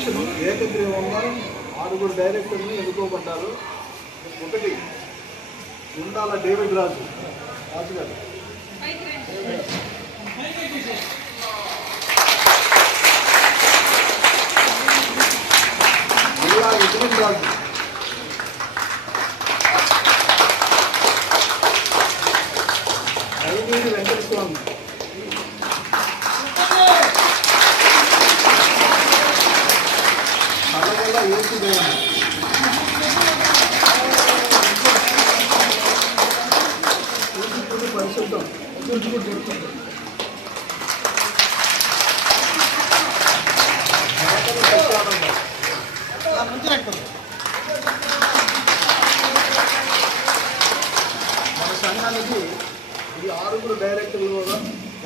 అధ్యక్షులు ఏకగ్రీవంగా ఆరుగురు డైరెక్టర్లు ఎన్నుకోబడ్డారు. ఒకటి ఉండాల డేవిడ్ రాజు. రాజు గారు. వెంకటస్వామి. పరిశుద్ధం దొరుకుతుంది మన సంఘానికి ఈ ఆరుగురు డైరెక్టర్లు కూడా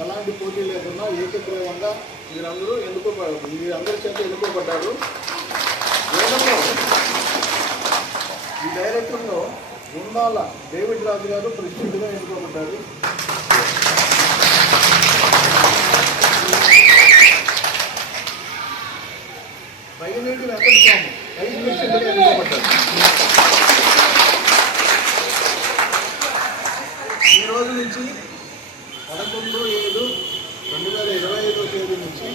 ఎలాంటి పోటీ లేకుండా ఏకగ్రీవంగా మీరందరూ ఎన్నుకోబడ్డారు మీరందరి చేత ఎన్నుకోబడ్డారు? వేదంలో ఈ డైరెక్టర్లో ఉండాల డేవిడ్ రాజు గారు ప్రెసిడెంట్గా ఎన్నుకోబడ్డారు పైనేటి వెంకటస్వామి వైస్ ప్రెసిడెంట్గా ఎన్నుకోబడ్డారు ఈ రోజు నుంచి పదకొండు ఏడు రెండు వేల ఇరవై ఐదో తేదీ నుంచి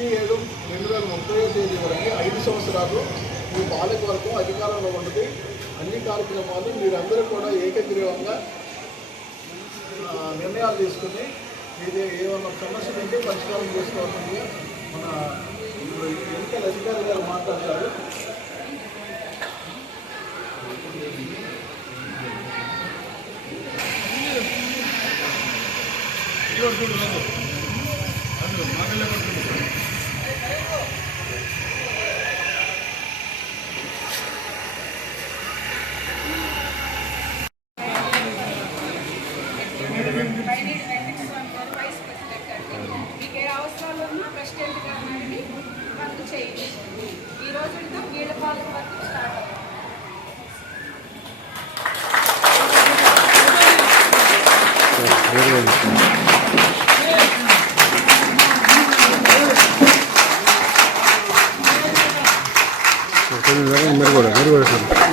ప్రతి ఏడు రెండు వేల ముప్పై తేదీ వరకు ఐదు సంవత్సరాలు మీ పాలక వరకు అధికారంలో ఉంటుంది. అన్ని కార్యక్రమాలు మీరందరూ కూడా ఏకగ్రీవంగా నిర్ణయాలు తీసుకుని ఇది ఏమన్నా సమస్యలు ఉంటే పరిష్కారం చేసుకోవాల్సిందిగా మన ఎన్నికల అధికారి గారు మాట్లాడతారు బైనేటి వెంకటస్వామి గారు వైస్ ప్రెసిడెంట్ మీకు ఏ అవసరాలు ఉన్నా ప్రెసిడెంట్ గారు వర్క్ చేయండి ఈ రోజుతో వీళ్ళ వర్క్ స్టార్ట్ అవుతుంది మీరు కూడా మీరు కూడా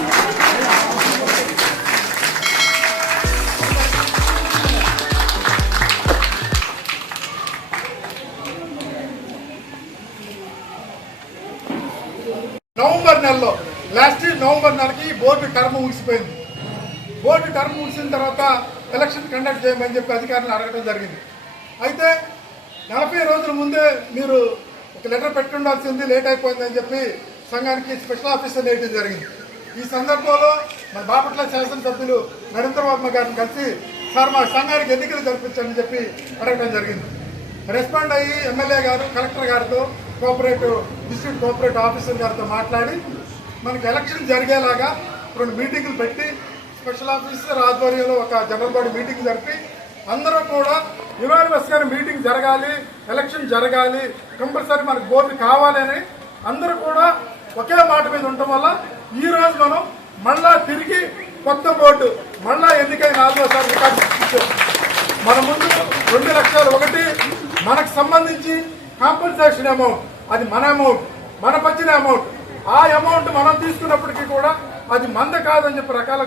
లాస్ట్ ఇయర్ నవంబర్ నెలకి బోర్డు టర్మ్ ముగిసిపోయింది. బోర్డు టర్మ్ ముగిసిన తర్వాత ఎలక్షన్ కండక్ట్ చేయమని చెప్పి అధికారులను అడగడం జరిగింది. అయితే నలభై రోజుల ముందే మీరు ఒక లెటర్ పెట్టుండాల్సింది లేట్ అయిపోయిందని చెప్పి సంఘానికి స్పెషల్ ఆఫీసర్ వేయడం జరిగింది. ఈ సందర్భంలో మన బాపట్ల శాసనసభ్యులు నరేంద్ర వర్మ గారిని కలిసి సార్ మా సంఘానికి ఎన్నికలు జరిపించని చెప్పి అడగడం జరిగింది. రెస్పాండ్ అయ్యి ఎమ్మెల్యే గారు కలెక్టర్ గారితో కోఆపరేటివ్ డిస్ట్రిక్ట్ కోఆపరేటివ్ ఆఫీసర్ గారితో మాట్లాడి మనకి ఎలక్షన్ జరిగేలాగా రెండు మీటింగులు పెట్టి స్పెషల్ ఆఫీసర్ ఆధ్వర్యంలో ఒక జనరల్ బాడీ మీటింగ్ జరిపి అందరూ కూడా యునానిమస్ గారి మీటింగ్ జరగాలి ఎలక్షన్ జరగాలి కంపల్సరీ మనకు బోర్డు కావాలి అని అందరూ కూడా ఒకే మాట మీద ఉండటం వల్ల ఈ రోజు మనం మళ్ళా తిరిగి కొత్త బోర్డు మళ్ళా ఎన్నికై నాలుగోసారి రికార్డు సృష్టించాం మన ముందు రెండు లక్షలు ఒకటి మనకు సంబంధించి కాంపన్సేషన్ అమౌంట్ అది మన అమౌంట్ మన వచ్చిన అమౌంట్ ఆ అమౌంట్ మనం తీసుకున్నప్పటికీ కూడా అది మంద కాదని చెప్పి రకాల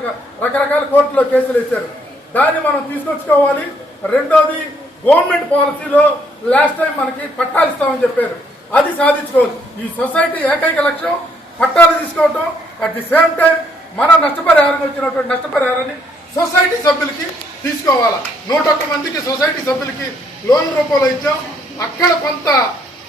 రకరకాల కోర్టులో కేసులు వేశారు. దాన్ని మనం తీసుకొచ్చుకోవాలి. రెండోది గవర్నమెంట్ పాలసీలో లాస్ట్ టైం మనకి పట్టాలు ఇస్తామని చెప్పారు. అది సాధించుకోవచ్చు ఈ సొసైటీ ఏకైక లక్ష్యం పట్టాలు తీసుకోవటం. అట్ ది సేమ్ టైం మన నష్టపరిహారం వచ్చినటువంటి నష్టపరిహారాన్ని సొసైటీ సభ్యులకి తీసుకోవాలా? నూట ఒక్క మందికి సొసైటీ సభ్యులకి లోన్ రూపంలో ఇచ్చాం. అక్కడ కొంత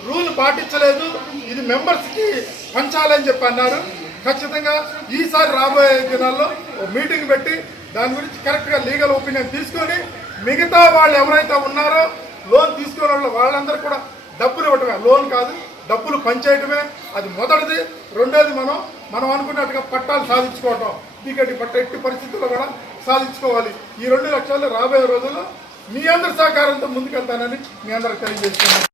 రూల్ పాటించలేదు. ఇది మెంబర్స్కి పంచాలని చెప్పి అన్నారు. ఖచ్చితంగా ఈసారి రాబోయే దినాల్లో ఓ మీటింగ్ పెట్టి దాని గురించి కరెక్ట్గా లీగల్ ఒపీనియన్ తీసుకొని మిగతా వాళ్ళు ఎవరైతే ఉన్నారో లోన్ తీసుకునే వాళ్ళు వాళ్ళందరూ కూడా డబ్బులు ఇవ్వటమే. లోన్ కాదు డబ్బులు పంచేయటమే. అది మొదటిది. రెండోది మనం మనం అనుకున్నట్టుగా పట్టాలు సాధించుకోవటం. టికెట్ పట్ట ఎట్టి పరిస్థితుల్లో కూడా సాధించుకోవాలి. ఈ రెండు లక్ష్యాలు రాబోయే రోజుల్లో మీ అందరి సహకారంతో ముందుకెళ్తానని మీ అందరికి తెలియజేస్తున్నాను.